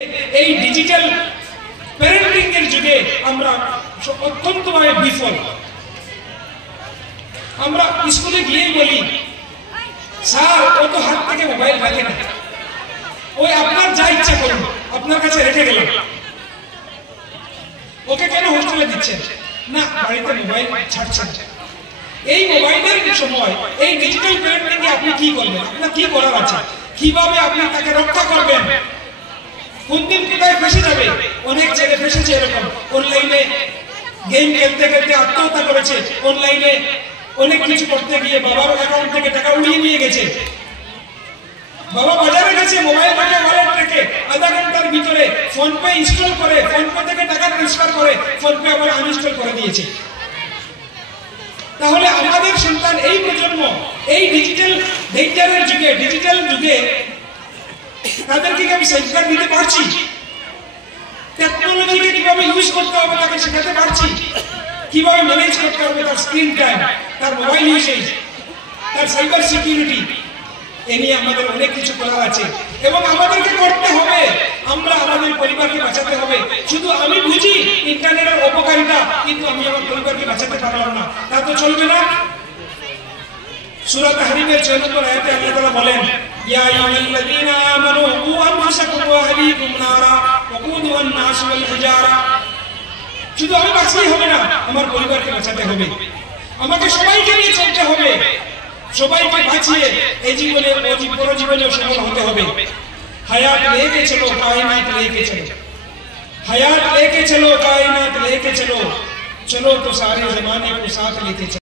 এই digital parenting এর যুগে আমরা অত্যন্তভাবে বিফল। আমরা স্কুলে গিয়েই বলি, স্যার ও তো হাত থেকে মোবাইল রাখে না, ওই আপনার যা ইচ্ছা করুন, আপনার কাছে রেখে গেল, ওকে কেন হোস্টেলে দিচ্ছেন না, বাড়িতে মোবাইল ছাড়ছেন। এই মোবাইলের সময় এই ডিজিটাল প্যারেন্টিং এ আপনি কি করবেন, আপনার কি করার আছে, কিভাবে আপনি তাকে রক্ষা করবেন, কোন দিন কোথায় ফেসে যাবে। অনেক ছেলে ফেসেছে এরকম, অনলাইনে গেম খেলতে খেলতে আত্মহত্যা করেছে, অনলাইনে অনেক কিছু করতে গিয়ে বাবার অ্যাকাউন্ট থেকে টাকা উড়িয়ে নিয়ে গেছে। বাবা বাজারে গেছে, মোবাইল থেকে ওয়ালেট থেকে আধা ঘন্টার ভিতরে ফোন পে ইনস্টল করে, ফোন পে থেকে টাকা ট্রান্সফার করে ফোন পে আবার আনইনস্টল করে দিয়েছে। তাহলে আমাদের সন্তান, এই প্রজন্ম এই ডিজিটাল ডেঞ্জারের যুগে, ডিজিটাল যুগে তাদেরকে আমি সেফগার্ড দিতে পারছি, টেকনোলজিকে কিভাবে ইউজ করতে হবে তাকে শেখাতে পারছি, কিভাবে ম্যানেজ করতে হবে তার স্ক্রিন টাইম, তার মোবাইল ইউসেজ, তার সাইবার সিকিউরিটি, এ নিয়ে আমাদের অনেক কিছু করার আছে এবং আমাদেরকে করতে হবে। আমরা আমাদের পরিবারকে বাঁচাতে হবে। শুধু আমি বুঝি ইন্টারনেটের অপকারিতা, কিন্তু আমি আমার পরিবারকে বাঁচাতে পারলাম না, তা তো চলবে না। সূরা তাহরিমের 6 নম্বর আয়াতে আল্লাহ তাআলা বলেন, ইয়া আইয়ুহাল্লাযীনা আমানু কু আনফুসাকুম ওয়া আহলিকুম নারা ওয়াকুদুহা আন-নাস ওয়াল হিজারা। শুধু আমি বাঁচলেই হবে না, আমার পরিবারকে বাঁচাতে হবে, আমাকে সবাইকে নিয়ে চলতে হবে, সবাইকে বাঁচিয়ে এই জীবনে পরজীবনে সফল হতে হবে। হায়াত লেকে চলো কায়নাত লেকে চলো, হায়াত লেকে চলো কায়নাত লেকে চলো, চলো তো সারে জমানে কো সাথ লেকে চলো।